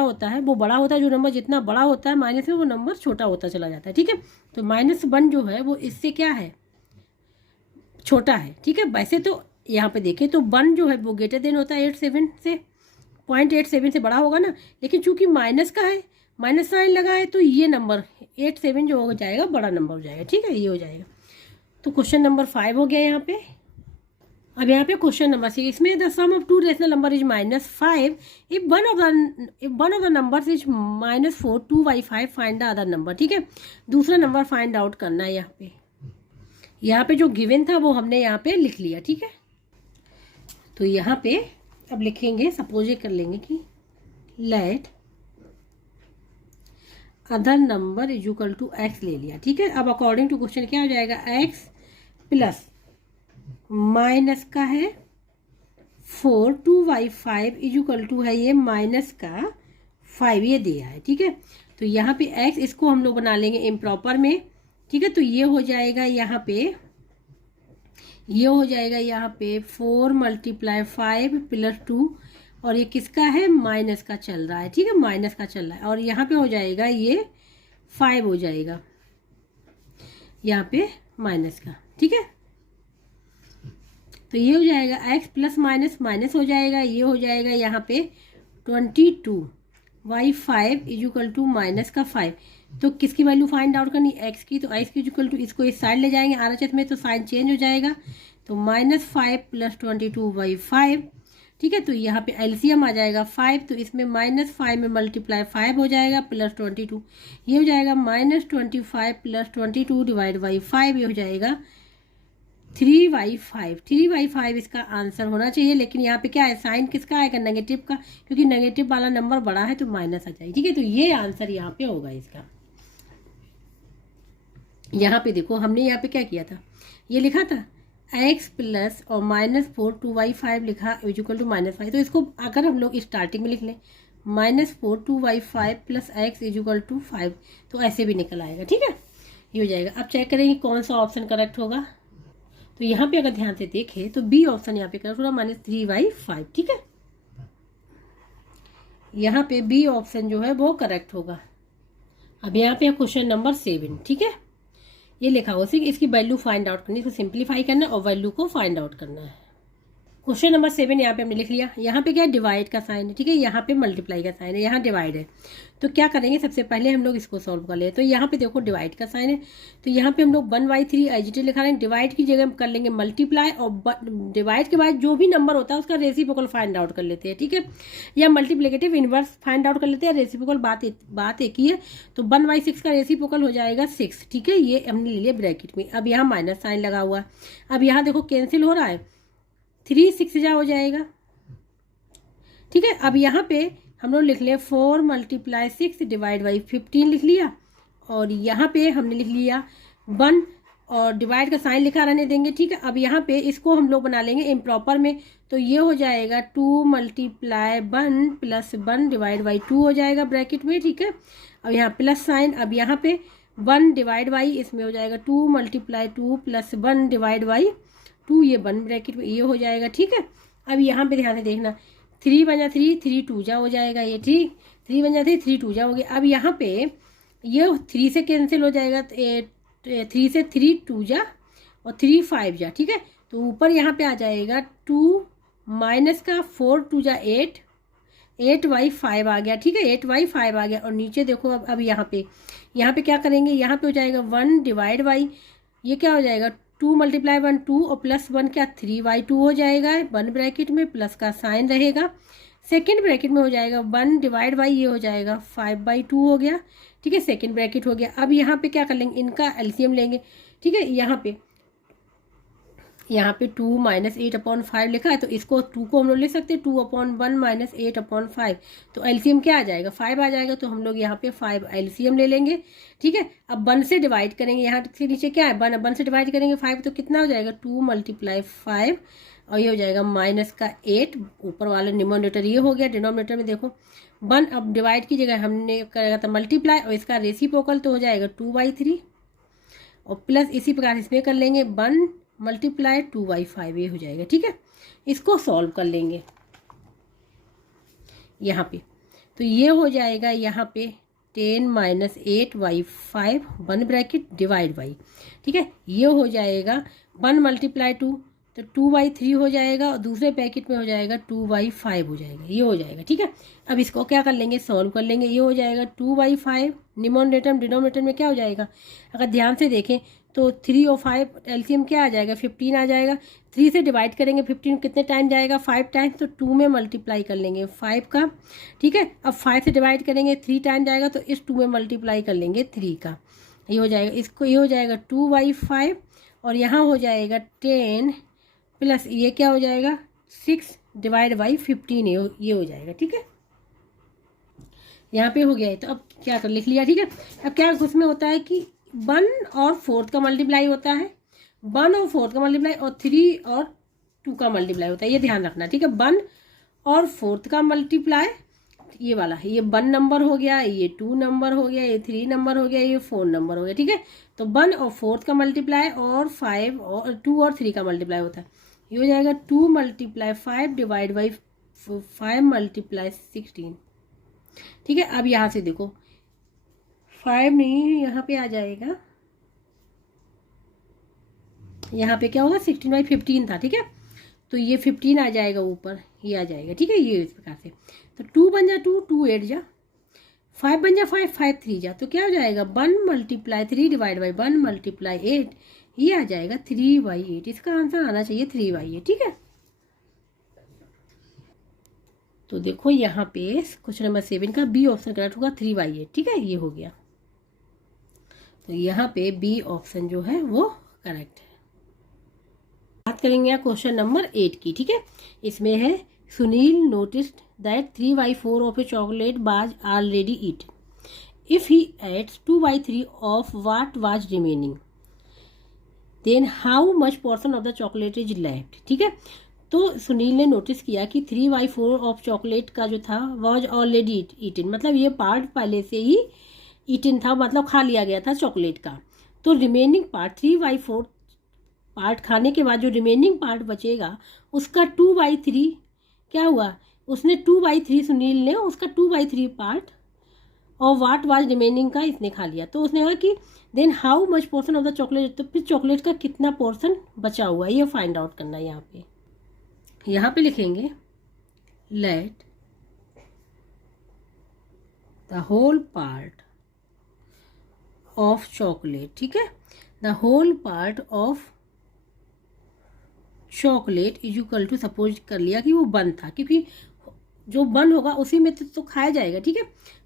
होता है वो बड़ा होता है, जो नंबर जितना बड़ा होता है माइनस में वो नंबर छोटा होता चला जाता है। ठीक है, तो -1 जो है वो इससे क्या है, छोटा है। ठीक है, वैसे तो यहाँ पे देखें तो 1 जो है वो ग्रेटर देन होता है 87 से, 0.87 से बड़ा होगा ना, लेकिन चूंकि माइनस का है, माइनस साइन लगा है, तो ये नंबर 87 जो हो जाएगा बड़ा नंबर हो जाएगा। ठीक है, ये हो जाएगा। तो क्वेश्चन नंबर 5 हो गया यहाँ पे। अब यहाँ पे क्वेश्चन नंबर 6, इसमें the sum of two rational number is -5 if one of the numbers is -4 2/5 find the other number. ठीक है, दूसरा नंबर फाइंड आउट करना है। यहाँ पे जो गिवन था वो हमने यहाँ पे लिख लिया। ठीक है, तो यहाँ पे अब लिखेंगे, सपोज ये कर लेंगे कि let other number is equal to x ले लिया। ठीक है, अब अकॉर्डिंग टू क्वेश्चन क्या हो जाएगा, x प्लस माइनस का है 4 2y5 इक्वल टू है ये माइनस का 5, ये दिया है। ठीक है, तो यहाँ पे x इसको हम लोग बना लेंगे इम्प्रॉपर में। ठीक है, तो ये हो जाएगा यहाँ पे, ये हो जाएगा यहाँ पे 4 × 5 + 2, और ये किसका है, माइनस का चल रहा है। ठीक है, माइनस का चल रहा है, और यहाँ पे हो जाएगा ये 5 हो जाएगा यहाँ पे माइनस का। ठीक है, तो ये हो जाएगा x प्लस माइनस माइनस हो जाएगा, ये हो जाएगा यहाँ पे 22y5 इक्वल टू माइनस का 5। तो किसकी वैल्यू फाइंड आउट करनी, x की, तो x की इक्वल टू इसको इस साइड ले जाएंगे RHS में, तो साइन चेंज हो जाएगा, तो -5 + 22y5। ठीक है, तो यहाँ पे एलसीएम आ जाएगा 5, तो इसमें -5 में मल्टीप्लाई 5 हो जाएगा प्लस 22, ये हो जाएगा -25 + 22 डिवाइड बाई 5, ये हो जाएगा 3y5। 3y5 इसका आंसर होना चाहिए, लेकिन यहाँ पे क्या है, साइन किसका आएगा, नेगेटिव का, क्योंकि नेगेटिव वाला नंबर बड़ा है तो माइनस आ जाएगी। ठीक है, तो ये आंसर यहाँ पे होगा इसका। यहाँ पे देखो हमने यहाँ पे क्या किया था, ये लिखा था x प्लस और -4 2y5 लिखा इक्वल टू -5, तो इसको अगर हम लोग स्टार्टिंग में लिख लें -4 2y5 + x इक्वल टू 5, तो ऐसे भी निकल आएगा। ठीक है, ये हो जाएगा। अब चेक करेंगे कौन सा ऑप्शन करेक्ट होगा, तो यहाँ पे अगर ध्यान से देखें तो बी ऑप्शन यहाँ पे करेक्ट होगा, -3y5। ठीक है, यहाँ पे बी ऑप्शन जो है वो करेक्ट होगा। अब यहाँ पे क्वेश्चन नंबर 7। ठीक है, ये लिखा हो इसकी वैल्यू फाइंड आउट करनी है, इसको सिंप्लीफाई करना है और वैल्यू को फाइंड आउट करना है। क्वेश्चन नंबर 7 यहाँ पे हमने लिख लिया। यहाँ पे क्या है, डिवाइड का साइन है। ठीक है, यहाँ पे मल्टीप्लाई का साइन है, यहाँ डिवाइड है। तो क्या करेंगे, सबसे पहले हम लोग इसको सॉल्व कर ले। तो यहाँ पे देखो डिवाइड का साइन है, तो यहाँ पे हम लोग 1/3 एजिटी लिखा रहे हैं। डिवाइड की जगह हम कर लेंगे मल्टीप्लाई, और डिवाइड के बाद जो भी नंबर होता है उसका रेसिप्रोकल फाइंड आउट कर लेते हैं। ठीक है, या मल्टीप्लिकेटिव इनवर्स फाइंड आउट कर लेते हैं। रेसिप्रोकल बात एक ही है, तो 1/6 का रेसिप्रोकल हो जाएगा 6। ठीक है, ये हमने ले लिया ब्रैकेट में। अब यहाँ माइनस साइन लगा हुआ है, अब यहाँ देखो कैंसिल हो रहा है, 3 6 जा हो जाएगा। ठीक है, अब यहाँ पे हम लोग लिख लिया 4 × 6 डिवाइड बाई 15 लिख लिया, और यहाँ पे हमने लिख लिया 1 और डिवाइड का साइन लिखा रहने देंगे। ठीक है, अब यहाँ पे इसको हम लोग बना लेंगे इम्प्रॉपर में, तो ये हो जाएगा 2 × 1 + 1 डिवाइड बाई 2 हो जाएगा ब्रैकेट में। ठीक है, अब यहाँ प्लस साइन, अब यहाँ पे 1 डिवाइड बाई, इसमें हो जाएगा 2 × 2 + 1 डिवाइड बाई 2, ये 1 ब्रैकेट में, ये हो जाएगा। ठीक है, अब यहाँ पे ध्यान से देखना, 3 बन 3 3 2 जा हो जाएगा, ये ठीक 3 बन 3 3 2 जा हो गया। अब यहाँ पे ये 3 से कैंसिल हो जाएगा, 3 से 3 2 जा और 3 5 जा। ठीक है, तो ऊपर यहाँ पे आ जाएगा 2 माइनस का 4 2 जा 8 8y5 आ गया। ठीक है, 8y5 आ गया, और नीचे देखो अब यहाँ पे क्या करेंगे, यहाँ पे हो जाएगा 1 डिवाइड बाई, ये क्या हो जाएगा 2 × 1 2 और प्लस 1 क्या 3y2 हो जाएगा, 1 ब्रैकेट में प्लस का साइन रहेगा। सेकेंड ब्रैकेट में हो जाएगा 1 डिवाइड बाई, ये हो जाएगा 5/2 हो गया। ठीक है, सेकेंड ब्रैकेट हो गया। अब यहाँ पे क्या कर लेंगे, इनका एलसीएम लेंगे। ठीक है, यहाँ पे 2 - 8/5 लिखा है, तो इसको 2 को हम लोग लिख सकते हैं 2/1 - 8/5, तो एलसीएम क्या आ जाएगा 5 आ जाएगा, तो हम लोग यहाँ पे 5 एलसीएम ले लेंगे। ठीक है, अब 1 से डिवाइड करेंगे, यहाँ से नीचे क्या है 1 से डिवाइड करेंगे 5, तो कितना हो जाएगा 2 × 5, और ये हो जाएगा -8, ऊपर वाला न्यूमरेटर ये हो गया, डिनोमिनेटर में देखो 1, अब डिवाइड की जगह हमने करेगा था मल्टीप्लाई, और इसका रेसिप्रोकल तो हो जाएगा 2/3, और प्लस इसी प्रकार इसमें कर लेंगे 1 × 2/5, ये हो जाएगा। ठीक है, इसको सॉल्व कर लेंगे यहाँ पे, तो ये हो जाएगा यहाँ पे 10 - 8y5 1 ब्रैकेट डिवाइड बाई। ठीक है, ये हो जाएगा 1 × 2, तो 2/3 हो जाएगा, और दूसरे पैकेट में हो जाएगा 2/5 हो जाएगा, ये हो जाएगा। ठीक है, अब इसको क्या कर लेंगे, सॉल्व कर लेंगे। ये हो जाएगा 2/5, न्यूमरेटर डिनोमिनेटर में क्या हो जाएगा, अगर ध्यान से देखें तो 3 और 5 एलसीएम क्या आ जाएगा 15 आ जाएगा। 3 से डिवाइड करेंगे 15 कितने टाइम जाएगा 5 टाइम, तो 2 में मल्टीप्लाई कर लेंगे 5 का। ठीक है, अब 5 से डिवाइड करेंगे 3 टाइम जाएगा, तो इस 2 में मल्टीप्लाई कर लेंगे 3 का, ये हो जाएगा। इसको ये हो जाएगा 2/5, और यहाँ हो जाएगा 10 प्लस ये क्या हो जाएगा 6 डिवाइड बाई 15, ये हो जाएगा। ठीक है, यहाँ पे हो गया है, तो अब क्या कर लिख लिया। ठीक है, अब क्या उसमें होता है कि 1 और 4 का मल्टीप्लाई होता है, 1 और 4 का मल्टीप्लाई और 3 और 2 का मल्टीप्लाई होता है, ये ध्यान रखना, ठीक है। 1 और 4 का मल्टीप्लाई ये वाला है, ये 1 नंबर हो गया, ये 2 नंबर हो गया, ये 3 नंबर हो गया, ये 4 नंबर हो गया, ठीक है। तो 1 और 4 का मल्टीप्लाई और 5 और 2 और 3 का मल्टीप्लाई होता है, ये हो जाएगा 2 मल्टीप्लाई 5 डिवाइड बाई 5 मल्टीप्लाई 16, ठीक है। अब यहाँ से देखो 5 नहीं, यहाँ पे आ जाएगा, यहाँ पे क्या होगा 16/15 था, ठीक है। तो ये 15 आ जाएगा ऊपर, ये आ जाएगा, ठीक है। ये इस प्रकार से, तो 2 बन जा 2, 2 8 जा, 5 बन जा 5, 5 3 जा, तो क्या हो जाएगा 1 मल्टीप्लाई 3 डिवाइड बाई 1 मल्टीप्लाई 8, ये आ जाएगा 3/8। इसका आंसर आना चाहिए 3/8, ठीक है। तो देखो यहाँ पे क्वेश्चन नंबर 7 का बी ऑप्शन करेक्ट होगा 3/8, ठीक है, ये हो गया। तो यहाँ पे बी ऑप्शन जो है वो करेक्ट है। बात करेंगे क्वेश्चन नंबर 8 की, ठीक है। इसमें है Sunil noticed that 3/4 of a chocolate was already eaten. If he eats 2/3 of what was remaining, then how much portion of the chocolate is left, ठीक है। तो सुनील ने नोटिस किया कि 3/4 ऑफ चॉकलेट का जो था वाज ऑलरेडी ईटन, मतलब ये पार्ट पहले से ही ईटन था, मतलब खा लिया गया था चॉकलेट का। तो रिमेनिंग पार्ट 3/4 पार्ट खाने के बाद जो रिमेनिंग पार्ट बचेगा उसका 2/3 क्या हुआ, उसने 2/3 सुनील ने उसका 2/3 पार्ट और व्हाट वाज रिमेनिंग का इसने खा लिया। तो उसने कहा कि then how much portion of the chocolate, तो फिर चॉकलेट का कितना पोर्शन बचा हुआ है ये फाइंड आउट करना है। यहाँ पे लिखेंगे let the whole part of chocolate, ठीक है, the whole part of chocolate is equal to, suppose कर लिया कि वो 1 था, क्योंकि जो 1 होगा उसी में तो खाया जाएगा, ठीक है।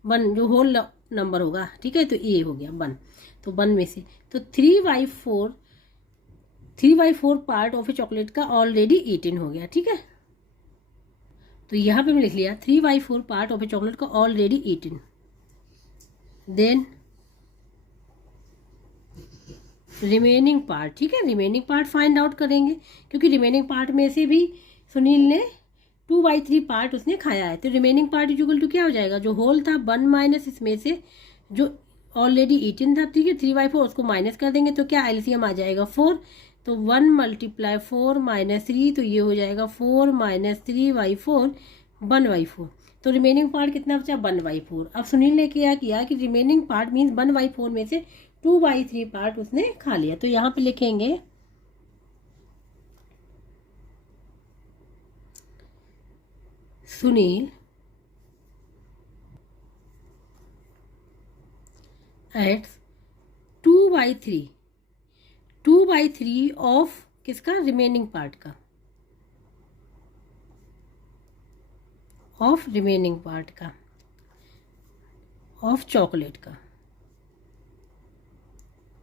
1 जो होल नंबर होगा, ठीक है, तो ये हो गया 1, तो 1 में से तो 3/4 पार्ट ऑफ ए चॉकलेट का ऑलरेडी ईटन हो गया, ठीक है। तो यहाँ पे मैं लिख लिया 3/4 पार्ट ऑफ ए चॉकलेट का already eaten, then remaining part, ठीक है, रिमेनिंग पार्ट फाइंड आउट करेंगे, क्योंकि रिमेनिंग पार्ट में से भी सुनील ने 2/3 पार्ट उसने खाया है। तो रिमेनिंग पार्ट इक्वल टू क्या हो जाएगा, जो होल था 1 माइनस इसमें से जो ऑलरेडी ईटन था, ठीक है, 3/4 उसको माइनस कर देंगे तो क्या एलसीएम आ जाएगा 4, तो 1 मल्टीप्लाई 4 माइनस 3, तो ये हो जाएगा 4 माइनस 3/4 1/4। तो रिमेनिंग पार्ट कितना बचा 1/4। अब सुनील ने क्या किया कि रिमेनिंग पार्ट मीन्स 1/4 में से 2/3 पार्ट उसने खा लिया। तो यहाँ पे लिखेंगे सुनील एट्स 2/3 ऑफ किसका, रिमेनिंग पार्ट का, ऑफ रिमेनिंग पार्ट का, ऑफ चॉकलेट का,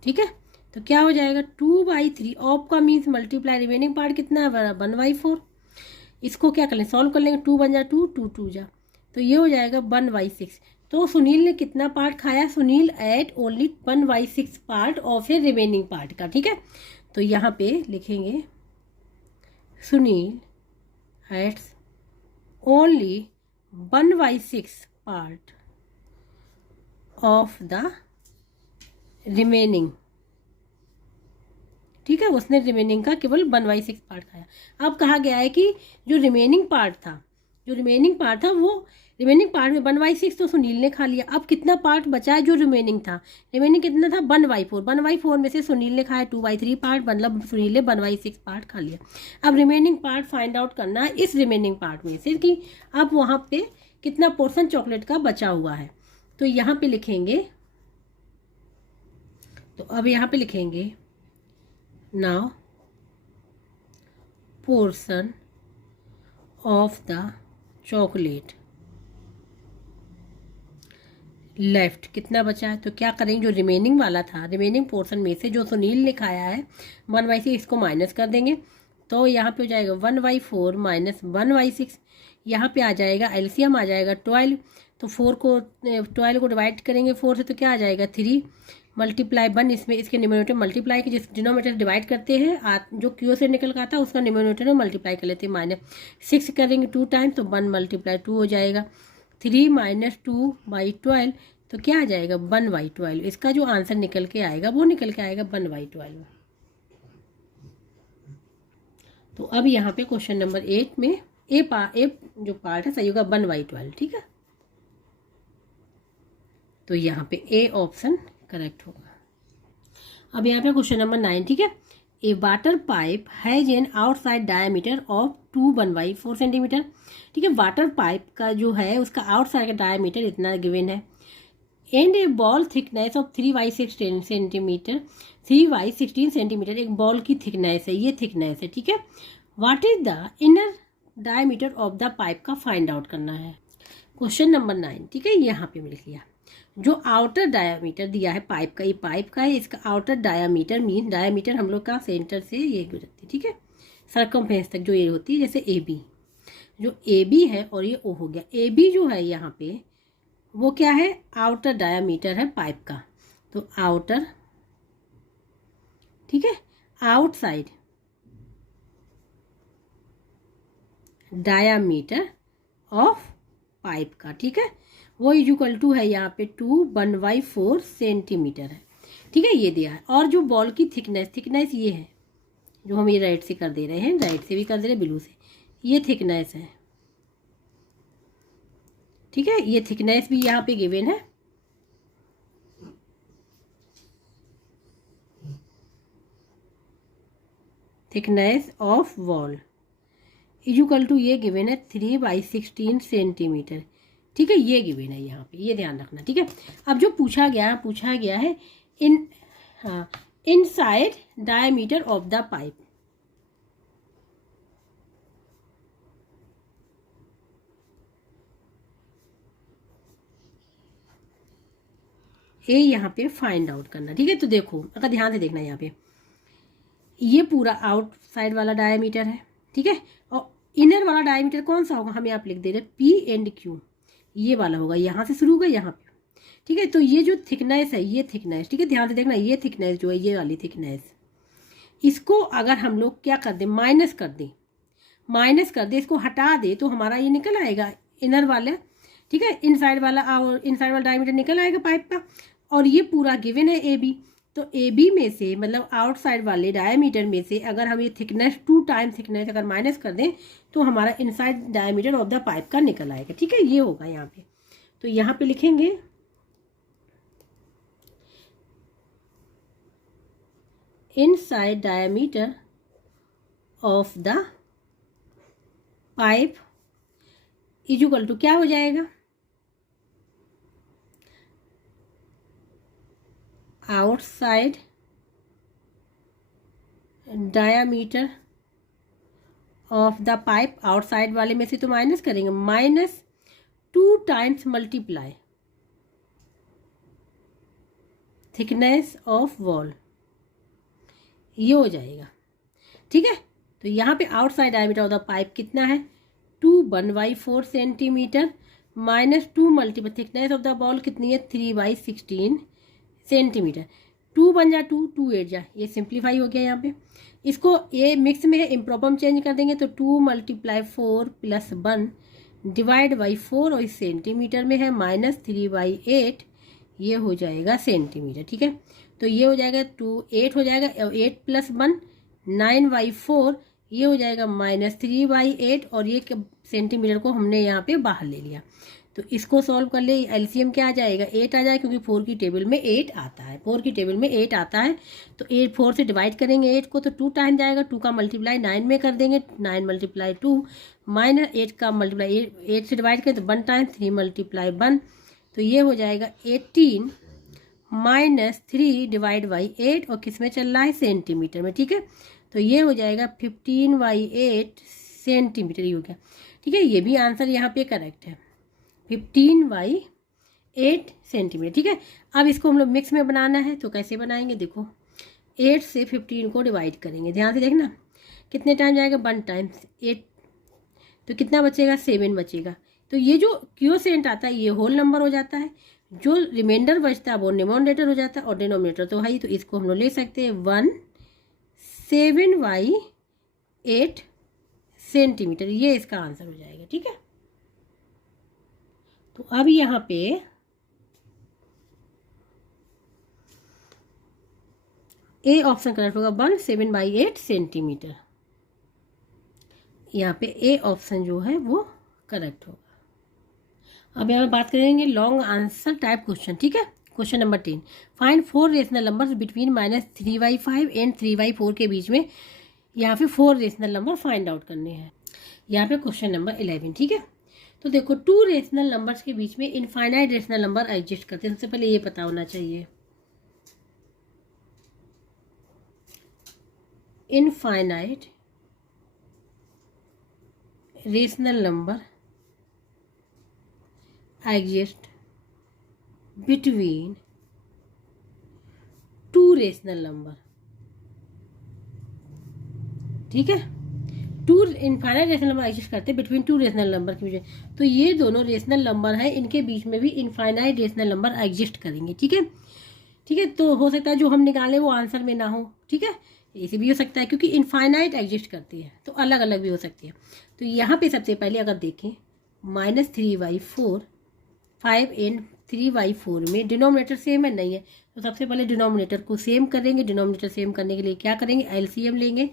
ठीक है। तो क्या हो जाएगा 2/3 ऑफ का मीन्स मल्टीप्लाई रिमेनिंग पार्ट कितना है 1/4। इसको क्या कर लें, सॉल्व कर लेंगे, 2 बन जा 2, 2 2 जा, तो ये हो जाएगा 1/6। तो सुनील ने कितना पार्ट खाया, Sunil ate only 1/6 part of a remaining part का, ठीक है। तो यहाँ पे लिखेंगे Sunil eats only 1/6 part of the remaining, ठीक है, उसने रिमेनिंग का केवल 1/6 पार्ट खाया। अब कहा गया है कि जो रिमेनिंग पार्ट था वो रिमेनिंग पार्ट में 1/6 तो सुनील ने खा लिया। अब कितना पार्ट बचा है जो रिमेनिंग था, रिमेनिंग कितना था 1/4, 1/4 में से सुनील ने खाया 2/3 पार्ट, मतलब सुनील ने 1/6 पार्ट खा लिया। अब रिमेनिंग पार्ट फाइंड आउट करना है इस रिमेनिंग पार्ट में से कि अब वहाँ पे कितना पोर्शन चॉकलेट का बचा हुआ है। तो यहाँ पे लिखेंगे, तो अब यहाँ पे लिखेंगे now portion of the chocolate left, कितना बचा है। तो क्या करेंगे, जो रिमेनिंग वाला था, रिमेनिंग पोर्शन में से जो सुनील ने खाया है 1/6 इसको माइनस कर देंगे, तो यहाँ पे हो जाएगा 1/4 माइनस 1/6। यहाँ पे आ जाएगा एलसीएम आ जाएगा 12, तो 12 को डिवाइड करेंगे 4 से तो क्या आ जाएगा 3 मल्टीप्लाई 1, इसमें इसके न्यूमरेटर मल्टीप्लाई के जिस डिनोमिनेटर डिवाइड करते हैं जो क्यू से निकल कर आता है उसका न्यूमरेटर में मल्टीप्लाई कर लेते हैं। -6 करेंगे 2 टाइम तो 1 × 2 हो जाएगा। 3 - 2/12 तो क्या आ जाएगा 1/12। इसका जो आंसर निकल के आएगा वो निकल के आएगा 1/12। तो अब यहाँ पे क्वेश्चन नंबर 8 में ए जो पार्ट है सही होगा 1/12। ठीक है, तो यहाँ पे ए ऑप्शन करेक्ट होगा। अब यहाँ पे क्वेश्चन नंबर 9। ठीक है, a water pipe has an outside diameter of 1/4 centimetre. ठीक है, वाटर पाइप का जो है उसका आउटसाइड का डायमीटर इतना गिवन है। And A ball thickness of 3/16 centimetre. 3/16 centimetre एक बॉल की थिकनेस है, ये थिकनेस है। ठीक है, what is the inner diameter of the pipe का फाइंड आउट करना है। Question number 9। ठीक है, यहाँ पे मिल गया जो आउटर डायामीटर दिया है पाइप का, ये पाइप का है, इसका आउटर डायामीटर मीन डायामीटर हम लोग का सेंटर से ये गुजरती है। ठीक है, सरकमफ्रेंस तक जो ये होती है, जैसे ए बी, जो ए बी है और ये ओ हो गया। ए बी जो है यहाँ पे वो क्या है, आउटर डायामीटर है पाइप का। तो आउटर, ठीक है, आउटसाइड डायामीटर ऑफ पाइप का, ठीक है, वो = है यहाँ पे 1/4 सेंटीमीटर है। ठीक है, ये दिया है। और जो बॉल की थिकनेस ये है, जो हम ये राइट से कर दे रहे हैं, राइट से भी कर दे रहे हैं, ब्लू से, ये थिकनेस है। ठीक है, ये थिकनेस भी यहाँ पे गिवन है। थिकनेस ऑफ वॉल = ये गिवन है 3/16 सेंटीमीटर। ठीक है, ये गिवन है यहाँ पे, ये ध्यान रखना। ठीक है, अब जो पूछा गया है inside diameter of the pipe. ये यहाँ पे फाइंड आउट करना। ठीक है, तो देखो अगर ध्यान से देखना, यहाँ पे ये पूरा आउटसाइड वाला डायमीटर है। ठीक है, और इनर वाला डायमीटर कौन सा होगा, हम यहाँ पे लिख दे रहे P एंड Q, ये वाला होगा, यहाँ से शुरू होगा यहाँ पे। ठीक है, तो ये जो थिकनेस है, ये थिकनेस, ठीक है, ध्यान से देखना, ये थिकनेस जो है, ये वाली थिकनेस, इसको अगर हम लोग क्या कर दें, माइनस कर दें, इसको हटा दे तो हमारा ये निकल आएगा इनर वाला। ठीक है, इनसाइड वाला डायमीटर निकल आएगा पाइप का। और ये पूरा गिवन है ए बी, तो ए बी में से मतलब आउटसाइड वाले डायमीटर में से अगर हम ये थिकनेस 2 टाइम थिकनेस अगर माइनस कर दें तो हमारा inside diameter of the pipe का निकल आएगा। ठीक है, ये होगा यहाँ पे। तो यहाँ पे लिखेंगे inside diameter of the pipe = क्या हो जाएगा, outside diameter of the pipe. Outside वाले में से तो माइनस करेंगे, -2 times multiply thickness of wall, ये हो जाएगा। ठीक है, तो यहाँ पे outside diameter of the pipe कितना है 1/4 centimetre -2 multiply thickness of the ball कितनी है 3/16 सेंटीमीटर। 2 बन जा 2, 2 8 जा, ये सिंप्लीफाई हो गया यहाँ पे। इसको ये मिक्स में है, इम्प्रॉपर चेंज कर देंगे तो 2 × 4 + 1 /4 और इस सेंटीमीटर में है -3/8, ये हो जाएगा सेंटीमीटर। ठीक है, तो ये हो जाएगा 8 हो जाएगा, 8 + 1 9/4, ये हो जाएगा -3/8 और ये सेंटीमीटर को हमने यहाँ पे बाहर ले लिया। तो इसको सॉल्व कर ले, एलसीएम क्या आ जाएगा 8 आ जाएगा, क्योंकि 4 की टेबल में 8 आता है, 4 की टेबल में 8 आता है। तो 4 से डिवाइड करेंगे 8 को तो 2 टाइम जाएगा, 2 का मल्टीप्लाई 9 में कर देंगे, 9 × 2 -8 का मल्टीप्लाई 8 से डिवाइड करें तो 1 टाइम, 3 × 1 तो ये हो जाएगा 18 -3/8 और किस में चल रहा है सेंटीमीटर में। ठीक है, तो ये हो जाएगा 15/8 सेंटीमीटर, ये हो गया। ठीक है, ये भी आंसर यहाँ पे करेक्ट है 15/8 सेंटीमीटर। ठीक है, अब इसको हम लोग मिक्स में बनाना है तो कैसे बनाएंगे, देखो 8 से 15 को डिवाइड करेंगे, ध्यान से देखना कितने टाइम जाएगा 1 टाइम 8, तो कितना बचेगा 7 बचेगा। तो ये जो क्योसेंट आता है ये होल नंबर हो जाता है, जो रिमाइंडर बचता है वो न्यूमरेटर हो जाता है और डिनोमिनेटर तो है ही, तो इसको हम लोग ले सकते हैं 17/8 सेंटीमीटर, ये इसका आंसर हो जाएगा। ठीक है, तो अब यहाँ पे ए ऑप्शन करेक्ट होगा 17/8 सेंटीमीटर। यहाँ पे ए ऑप्शन जो है वो करेक्ट होगा। अब यहाँ पे बात करेंगे लॉन्ग आंसर टाइप क्वेश्चन। ठीक है, question number 10, find 4 rational numbers between -3/5 and 3/4 के बीच में यहाँ पे 4 रेशनल नंबर फाइंड आउट करने हैं। यहाँ पे क्वेश्चन नंबर 11। ठीक है, तो देखो 2 रेशनल नंबर्स के बीच में इनफाइनाइट रेशनल नंबर एग्जिस्ट करते हैं। सबसे पहले ये पता होना चाहिए, infinite rational number exist between 2 rational number. ठीक है, 2 इनफाइनाइट रेशनल नंबर एग्जिस्ट करते हैं बिटवीन 2 रेशनल नंबर के बीच में, तो ये दोनों रेशनल नंबर हैं, इनके बीच में भी इनफाइनाइट रेशनल नंबर एग्जिस्ट करेंगे। ठीक है, ठीक है, तो हो सकता है जो हम निकालें वो आंसर में ना हो। ठीक है, ऐसे भी हो सकता है क्योंकि इनफाइनाइट एग्जिस्ट करती है, तो अलग अलग भी हो सकती है। तो यहाँ पे सबसे पहले अगर देखें -3/4 5 एंड 3/4 में डिनोमिनेटर सेम है, नहीं है, तो सबसे पहले डिनोमिनेटर को सेम करेंगे। डिनोमिनेटर सेम करने के लिए क्या करेंगे, एलसीएम लेंगे।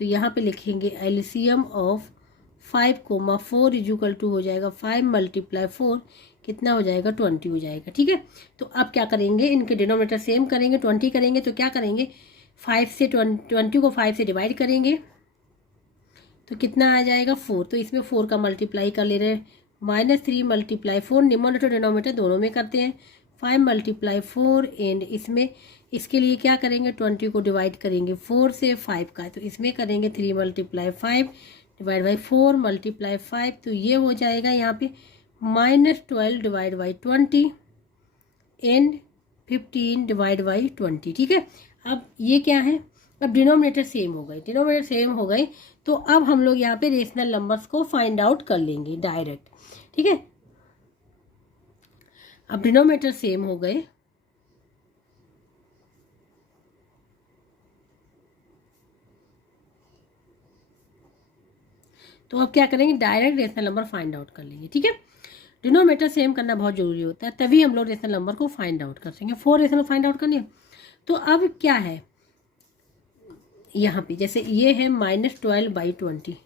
तो यहाँ पे लिखेंगे एलसीएम ऑफ 5,4 इक्वल टू हो जाएगा 5 × 4 कितना हो जाएगा 20 हो जाएगा। ठीक है, तो अब क्या करेंगे, इनके डिनोमिनेटर सेम करेंगे, 20 करेंगे, तो क्या करेंगे 5 से 20 को 5 से डिवाइड करेंगे तो कितना आ जाएगा 4, तो इसमें 4 का मल्टीप्लाई कर ले रहे हैं, -3 × 4 न्यूमरेटर डिनोमिनेटर दोनों में करते हैं, 5 × 4 एंड इसमें इसके लिए क्या करेंगे 20 को डिवाइड करेंगे 4 से 5 का, तो इसमें करेंगे 3 × 5 डिवाइड बाई 4 × 5, तो ये हो जाएगा यहाँ पे -12 divide by 20 and 15 divide by 20। ठीक है, अब ये क्या है, अब डिनोमिनेटर सेम हो गए, डिनोमिनेटर सेम हो गए, तो अब हम लोग यहाँ पे रेशनल नंबर्स को फाइंड आउट कर लेंगे डायरेक्ट। ठीक है, अब डिनोमिनेटर सेम हो गए, तो अब क्या करेंगे direct rational number find out कर लेंगे। ठीक है, डिनोमिनेटर सेम करना बहुत जरूरी होता है, तभी हम लोग रेशनल नंबर को फाइंड आउट कर सकेंगे। 4 रेशनल फाइंड आउट करनी है, तो अब क्या है यहाँ पे, जैसे ये है -12/20।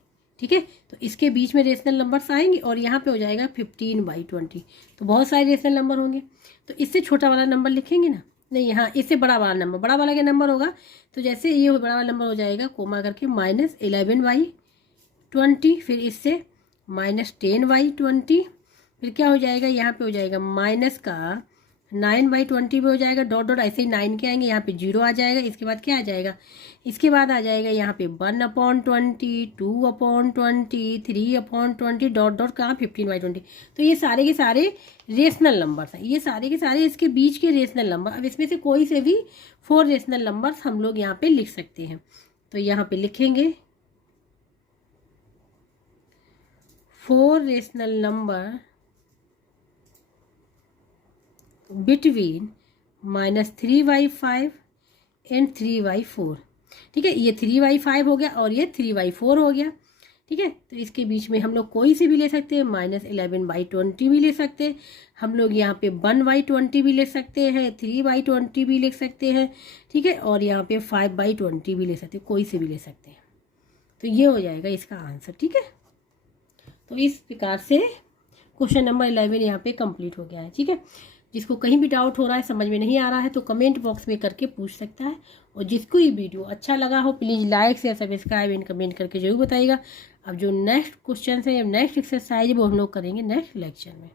ठीक है, तो इसके बीच में रेशनल नंबर्स आएंगे और यहाँ पे हो जाएगा 15/20, तो बहुत सारे रेशनल नंबर होंगे, तो इससे छोटा वाला नंबर लिखेंगे ना, नहीं यहाँ इससे बड़ा वाला नंबर, बड़ा वाला क्या नंबर होगा, तो जैसे ये बड़ा वाला नंबर हो जाएगा कोमा करके -11/20, फिर इससे -10/20, फिर क्या हो जाएगा यहाँ पे हो जाएगा माइनस का 9/20 पे हो जाएगा, डॉट डॉट ऐसे ही 9 के आएंगे, यहाँ पे 0 आ जाएगा, इसके बाद क्या आ जाएगा, इसके बाद आ जाएगा यहाँ पे 1/20, 2/20, 3/20, डॉट डॉट कहाँ 15/20। तो ये सारे के सारे रेशनल नंबर्स हैं, ये सारे के सारे इसके बीच के रेशनल नंबर। अब इसमें से कोई से भी 4 रेशनल नंबर्स हम लोग यहाँ पे लिख सकते हैं, तो यहाँ पे लिखेंगे 4 रेशनल नंबर बिटवीन -3/5 एंड 3/4। ठीक है, ये 3/5 हो गया और ये 3/4 हो गया। ठीक है, तो इसके बीच में हम लोग कोई से भी ले सकते हैं, -11/20 भी ले सकते हैं, हम लोग यहाँ पे 1/20 भी ले सकते हैं, 3/20 भी लिख सकते हैं। ठीक है, और यहाँ पे 5/20 भी ले सकते हैं, कोई से भी ले सकते हैं, तो ये हो जाएगा इसका आंसर। ठीक है, तो इस प्रकार से क्वेश्चन नंबर 11 यहाँ पे कंप्लीट हो गया है। ठीक है, जिसको कहीं भी डाउट हो रहा है, समझ में नहीं आ रहा है, तो कमेंट बॉक्स में करके पूछ सकता है, और जिसको ये वीडियो अच्छा लगा हो please like share subscribe and comment करके जरूर बताइएगा। अब जो नेक्स्ट क्वेश्चन है या नेक्स्ट एक्सरसाइज वो हम लोग करेंगे नेक्स्ट लेक्चर में।